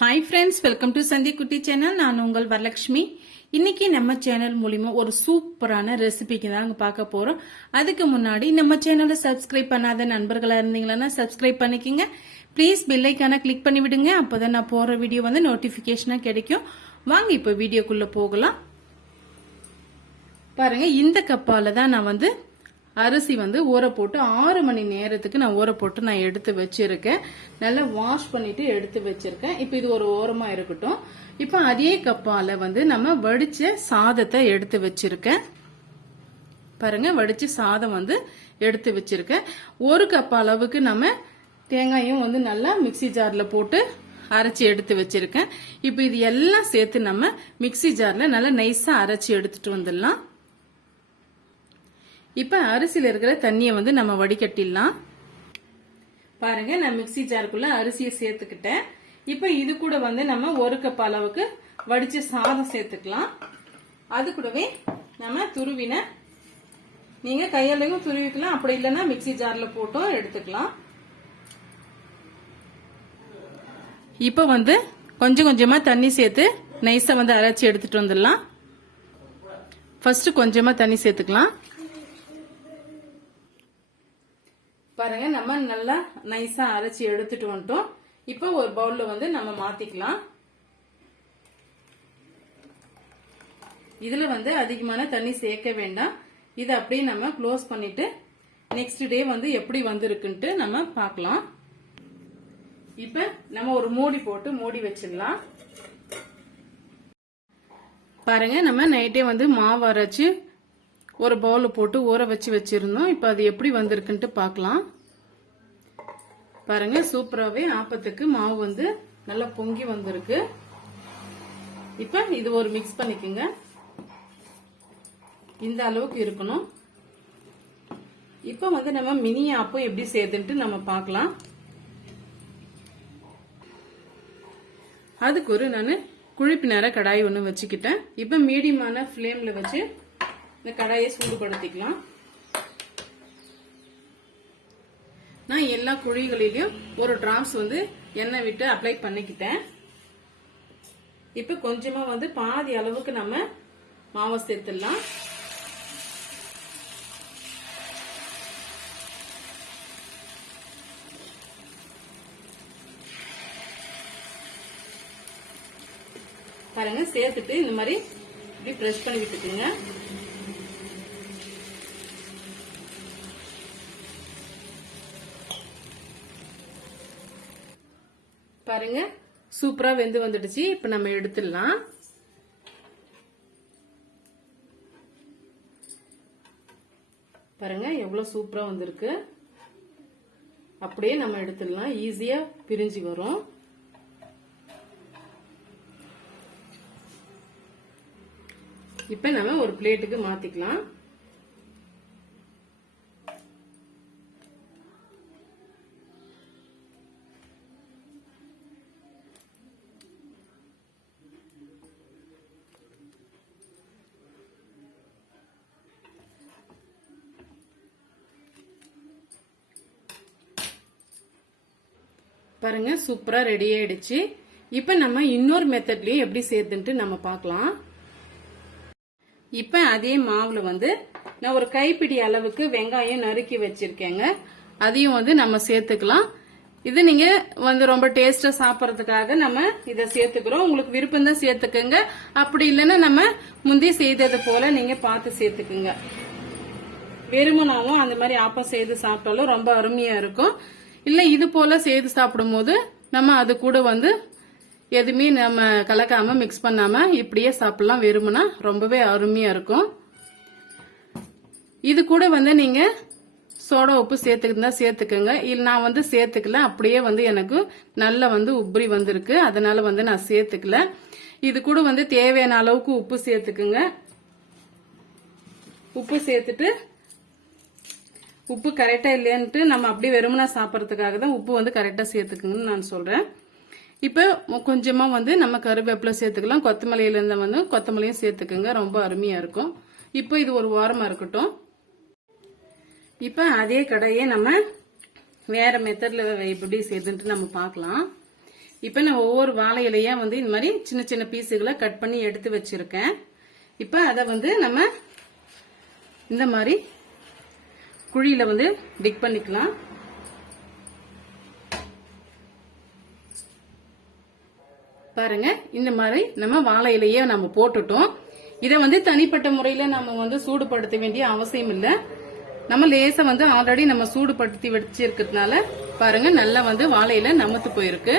Hi friends welcome to சந்தி குட்டி channel நான் உங்கள் வரலட்சுமி. இன்னைக்கு நம்ம சேனல் மூலிமா ஒரு சூப்பரான ரெசிபிக்கு தாங்க பார்க்க போறோம். அதுக்கு முன்னாடி நம்ம சேனலை சப்ஸ்கிரைப் பண்ணாத நண்பர்களா இருந்தீங்கன்னா சப்ஸ்கிரைப் பண்ணிக்கோங்க. ப்ளீஸ் பில்லைக்கான கிளிக் பண்ணி விடுங்க. அப்போதான் நான் போற வீடியோ வந்து நோட்டிபிகேஷனா கிடைக்கும். வாங்க இப்போ வீடியோக்குள்ள போகலாம். பாருங்க இந்த கப்பால தான் நான் வந்து அரிசி வந்து ஊற போட்டு ஆறு மணி நேரத்துக்கு நான் ஊற போட்டு நான் எடுத்து வச்சிருக்கேன். நல்லா வாஷ் பண்ணிட்டு எடுத்து வச்சிருக்கேன். இப்போ இது ஒரு ஓரமா இருக்கட்டும். இப்போ அதே கப்பால வந்து நம்ம வடிச்ச சாதத்தை எடுத்து வச்சிருக்கேன். பாருங்க வடிச்சு சாதம் வந்து எடுத்து வச்சிருக்கேன். ஒரு கப் அளவுக்கு நம்ம தேங்காயும் வந்து நல்லா மிக்ஸி ஜார்ல போட்டு அரைச்சி எடுத்து வச்சிருக்கேன். இப்போ இது எல்லாம் சேர்த்து நம்ம மிக்ஸி ஜார்ல நல்லா நைஸா அரைச்சி எடுத்துட்டு வந்துடலாம். இப்போ அரிசியில் இருக்கிற தண்ணியை வந்து நம்ம வடிகட்டிடலாம். பாருங்க நான் மிக்ஸி ஜாருக்குள்ள அரிசியை சேர்த்துக்கிட்டேன். இப்போ இது கூட வந்து நம்ம ஒரு கப் அளவுக்கு வடிச்ச சாதம் சேர்த்துக்கலாம். அது கூடவே நம்ம துருவின நீங்க கையாலையும் துருவிக்கலாம். அப்படி இல்லைன்னா மிக்ஸி ஜார்ல போட்டும் எடுத்துக்கலாம். இப்போ வந்து கொஞ்சம் கொஞ்சமா தண்ணி சேர்த்து நைஸா வந்து அரைச்சி எடுத்துட்டு வந்துடலாம். ஃபர்ஸ்ட் கொஞ்சமா தண்ணி சேர்த்துக்கலாம். பாருங்க நம்ம நல்லா நைஸா அரைச்சி எடுத்துட்டு வந்துட்டோம். இப்போ ஒரு பவுல்ல வந்து நம்ம மாத்திக்கலாம். இதுல வந்து அதிகமான தண்ணி சேர்க்க வேண்டாம். இதை அப்படியே நம்ம க்ளோஸ் பண்ணிட்டு நெக்ஸ்ட் டே வந்து எப்படி வந்திருக்குன்ட்டு நம்ம பார்க்கலாம். இப்ப நம்ம ஒரு மூடி போட்டு மூடி வச்சிடலாம். பாருங்க நம்ம நைட்டே வந்து மாவு அரைச்சு ஒரு பவுலில் போட்டு ஊற வச்சு வச்சுருந்தோம். இப்போ அது எப்படி வந்திருக்குன்ட்டு பார்க்கலாம். பாருங்க சூப்பராகவே ஆப்பத்துக்கு மாவு வந்து நல்லா பொங்கி வந்திருக்கு. இப்போ இது ஒரு மிக்ஸ் பண்ணிக்கோங்க. இந்த அளவுக்கு இருக்கணும். இப்போ வந்து நம்ம மினி ஆப்பம் எப்படி செய்யுதுன்ட்டு நம்ம பார்க்கலாம். அதுக்கு ஒரு நான் குழிப்பு நேர கடாய் ஒன்று வச்சுக்கிட்டேன். இப்போ மீடியமான ஃப்ளேமில் வச்சு இந்த கடாயை சூடுபடுத்திக்கலாம். நான் எல்லா குழிகளிலையும் ஒரு டிராப்ஸ் வந்து எண்ணெய் விட்டு அப்ளை பண்ணிக்கிட்டேன். இப்ப கொஞ்சமா வந்து பாதி அளவுக்கு நம்ம மாவை சேர்த்துடலாம். பாருங்க சேர்த்துட்டு இந்த மாதிரி இப்படி ப்ரெஸ் பண்ணி விட்டுக்குங்க. பாருங்க. சூப்பரா வெந்து வந்துடுச்சு. இப்ப நம்ம எடுத்துடலாம். பாருங்க எவ்வளவு சூப்பரா வந்திருக்கு. அப்படியே நம்ம எடுத்துடலாம். ஈஸியா பிரிஞ்சு வரும். இப்ப நம்ம ஒரு பிளேட்டுக்கு மாத்திக்கலாம். பாருங்க சூப்பரா ரெடி ஆயிடுச்சு. இப்ப நம்ம இன்னொரு மெத்தட்லயும் எப்படி சேர்த்துன்ட்டு நம்ம பார்க்கலாம். இப்ப அதே மாவுல வந்து நான் ஒரு கைப்பிடி அளவுக்கு வெங்காயம் நறுக்கி வச்சிருக்கேங்க. அதையும் வந்து நம்ம சேர்த்துக்கலாம். இது நீங்க வந்து ரொம்ப டேஸ்டா சாப்பிடறதுக்காக நம்ம இதை சேர்த்துக்கிறோம். உங்களுக்கு விருப்பம் தான் சேர்த்துக்கோங்க. அப்படி இல்லைன்னா நம்ம முந்தைய செய்தது போல நீங்க பார்த்து சேர்த்துக்குங்க. வெறுமனாவும் அந்த மாதிரி ஆப்பம் செய்து சாப்பிட்டாலும் ரொம்ப அருமையா இருக்கும். இல்லை இது போல சேர்த்து சாப்பிடும் போது நம்ம அது கூட வந்து எதுவுமே நம்ம கலக்காம மிக்ஸ் பண்ணாம இப்படியே சாப்பிடலாம். வெறுமனா ரொம்பவே அருமையா இருக்கும். இது கூட வந்து நீங்க சோடா உப்பு சேர்த்துக்கிட்டா சேர்த்துக்கோங்க. இல்லை நான் வந்து சேர்த்துக்கல. அப்படியே வந்து எனக்கு நல்ல வந்து உப்பரி வந்திருக்கு. அதனால வந்து நான் சேர்த்துக்கல. இது கூட வந்து தேவையான அளவுக்கு உப்பு சேர்த்துக்குங்க. உப்பு சேர்த்துட்டு உப்பு கரெக்டாக இல்லையான்ட்டு நம்ம அப்படியே வெறுமனா சாப்பிட்றதுக்காக தான் உப்பு வந்து கரெக்டாக சேர்த்துக்குங்கன்னு நான் சொல்கிறேன் இப்போ கொஞ்சமாக வந்து நம்ம கருவேப்பிலை சேர்த்துக்கலாம். கொத்தமல்லியிலேருந்து வந்து கொத்தமல்லியும் சேர்த்துக்குங்க. ரொம்ப அருமையாக இருக்கும். இப்போ இது ஒரு ஓரமாக இருக்கட்டும். இப்போ அதே கடையே நம்ம வேறு மெத்தடில் எப்படி செய்யுதுன்ட்டு நம்ம பார்க்கலாம். இப்போ நான் ஒவ்வொரு வாழை இலையா வந்து இந்த மாதிரி சின்ன சின்ன பீஸுகளை கட் பண்ணி எடுத்து வச்சிருக்கேன். இப்போ அதை வந்து நம்ம இந்த மாதிரி குழியில வந்து டிக் பண்ணிக்கலாம். பாருங்க இந்த மாதிரி நம்ம வாழை இலையே நம்ம போட்டுட்டோம். இதை வந்து தனிப்பட்ட முறையில நம்ம வந்து சூடுபடுத்த வேண்டிய அவசியம் இல்லை. நம்ம லேசை வந்து ஆல்ரெடி நம்ம சூடுபடுத்தி வச்சிருக்கிறதுனால பாருங்க நல்லா வந்து வாழையில நமத்து போயிருக்கு.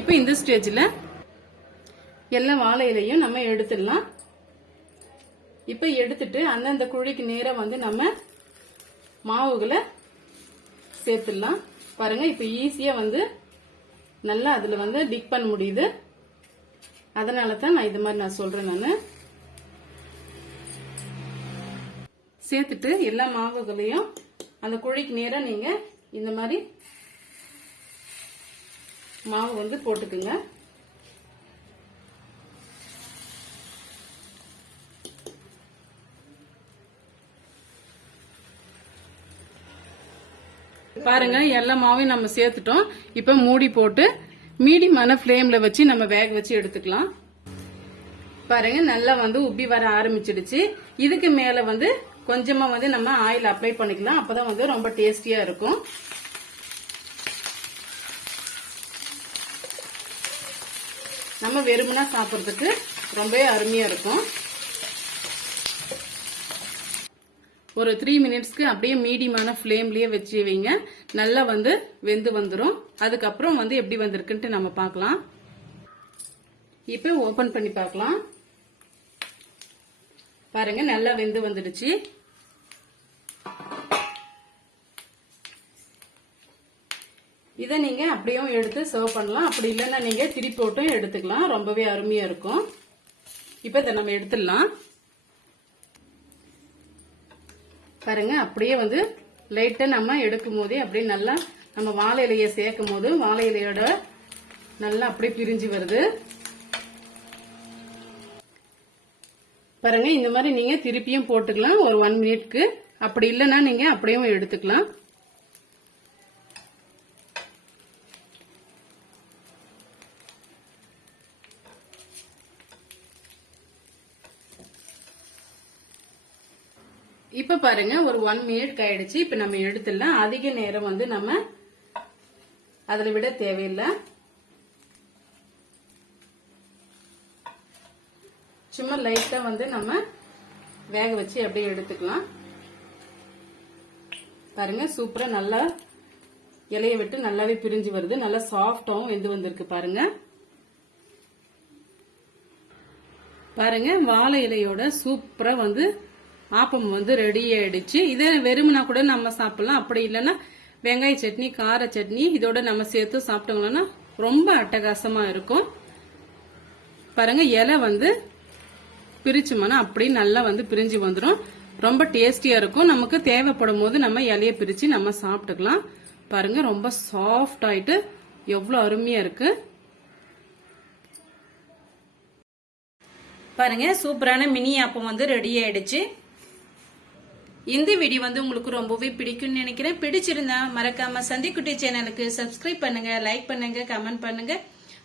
இப்போ இந்த ஸ்டேஜில் எல்லா வாழையிலையும் நம்ம எடுத்துடலாம். இப்போ எடுத்துட்டு அந்தந்த குழிக்கு நேராக வந்து நம்ம மாவுகளை சேர்த்துடலாம். பாருங்க இப்போ ஈஸியா வந்து நல்லா அதுல வந்து டிக் பண்ண முடியுது. அதனால தான் நான் இது மாதிரி நான் சொல்றேன் நான். சேர்த்துட்டு எல்லா மாவுகளையும் அந்த குழிக்கு நேராக நீங்க இந்த மாதிரி மாவு வந்து போட்டுக்குங்க. பாருங்க எல்லா மாவையும் நம்ம சேர்த்துட்டோம். இப்ப மூடி போட்டு மீடியமான ஃப்ளேம்ல வச்சு நம்ம வேக வச்சு எடுத்துக்கலாம். பாருங்க நல்லா வந்து உப்பி வர ஆரம்பிச்சிடுச்சு. இதுக்கு மேல வந்து கொஞ்சமா வந்து நம்ம ஆயில் அப்ளை பண்ணிக்கலாம். அப்பதான் வந்து ரொம்ப டேஸ்டியா இருக்கும். நம்ம வெறுமனா சாப்பிட்றதுக்கு ரொம்பவே அருமையா இருக்கும். ஒரு த்ரீ மினிட்ஸ்க்கு அப்படியே மீடியமான ஃப்ளேம்லயே வச்சு வைங்க. நல்லா வந்து வெந்து வந்துடும் அதுக்கப்புறம் வந்து எப்படி வந்திருக்குன்ட்டு நம்ம பார்க்கலாம். இப்போ ஓப்பன் பண்ணி பார்க்கலாம். பாருங்க நல்லா வெந்து வந்துடுச்சு. இதை நீங்க அப்படியும் எடுத்து சர்வ் பண்ணலாம். அப்படி இல்லைன்னா நீங்க திருப்பி போட்டும் எடுத்துக்கலாம். ரொம்பவே அருமையா இருக்கும். இப்போ இதை நம்ம எடுத்துடலாம். பாருங்க அப்படியே வந்து லைட்டா நம்ம எடுக்கும் போதே அப்படியே நல்லா நம்ம வாழை இலையை சேர்க்கும் போது வாழை இலையோட நல்லா அப்படியே பிரிஞ்சு வருது. பாருங்க இந்த மாதிரி நீங்க திருப்பியும் போட்டுக்கலாம். ஒரு ஒன் மினிட்க்கு அப்படி இல்லைன்னா நீங்க அப்படியும் எடுத்துக்கலாம். இப்ப பாருங்க ஒரு ஒன் மினிட் ஆயிடுச்சு. இப்ப நம்ம எடுத்துடலாம். அதிக நேரம் வந்து நம்ம அதுல விட தேவையில்லை. சும்மா லைட்டா வந்து நம்ம வேக வச்சு அப்படியே எடுத்துக்கலாம். பாருங்க சூப்பரா நல்லா இலைய விட்டு நல்லாவே பிரிஞ்சு வருது. நல்லா சாஃப்டாவும் வெந்து வந்திருக்கு பாருங்க. பாருங்க வாழை இலையோட சூப்பரா வந்து ஆப்பம் வந்து ரெடி ஆயிடுச்சு. இதே வெறுமனா கூட நம்ம சாப்பிடலாம். அப்படி இல்லைன்னா வெங்காய சட்னி கார சட்னி இதோட நம்ம சேர்த்து சாப்பிட்டோம்னா ரொம்ப அட்டகாசமா இருக்கும். பாருங்க இலை வந்து பிரிச்சோம்னா அப்படி நல்லா வந்து பிரிஞ்சு வந்துடும் ரொம்ப டேஸ்டியா இருக்கும். நமக்கு தேவைப்படும் போது நம்ம இலைய பிரிச்சு நம்ம சாப்பிட்டுக்கலாம். பாருங்க ரொம்ப சாஃப்ட் ஆயிட்டு எவ்வளவு அருமையா இருக்கு. பாருங்க சூப்பரான மினி ஆப்பம் வந்து ரெடி ஆயிடுச்சு. இந்த வீடியோ வந்து உங்களுக்கு ரொம்பவே பிடிக்கும்னு நினைக்கிறேன். பிடிச்சிருந்தா மறக்காம சந்திக்குட்டி சேனலுக்கு சப்ஸ்கிரைப் பண்ணுங்க லைக் பண்ணுங்க கமெண்ட் பண்ணுங்க.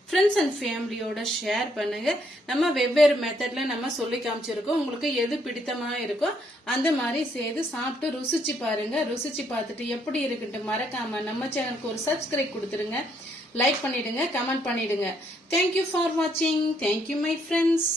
ஃப்ரெண்ட்ஸ் அண்ட் ஃபேமிலியோட ஷேர் பண்ணுங்க. நம்ம வெவ்வேறு மெத்தட்ல நம்ம சொல்லி காமிச்சிருக்கோம். உங்களுக்கு எது பிடித்தமா இருக்கோ அந்த மாதிரி செய்து சாப்பிட்டு ருசிச்சு பாருங்க. ருசிச்சு பார்த்துட்டு எப்படி இருக்குன்ட்டு மறக்காம நம்ம சேனலுக்கு ஒரு சப்ஸ்கிரைப் கொடுத்துருங்க. லைக் பண்ணிடுங்க கமெண்ட் பண்ணிடுங்க. தேங்க்யூ ஃபார் வாட்சிங் தேங்க்யூ மை ஃப்ரெண்ட்ஸ்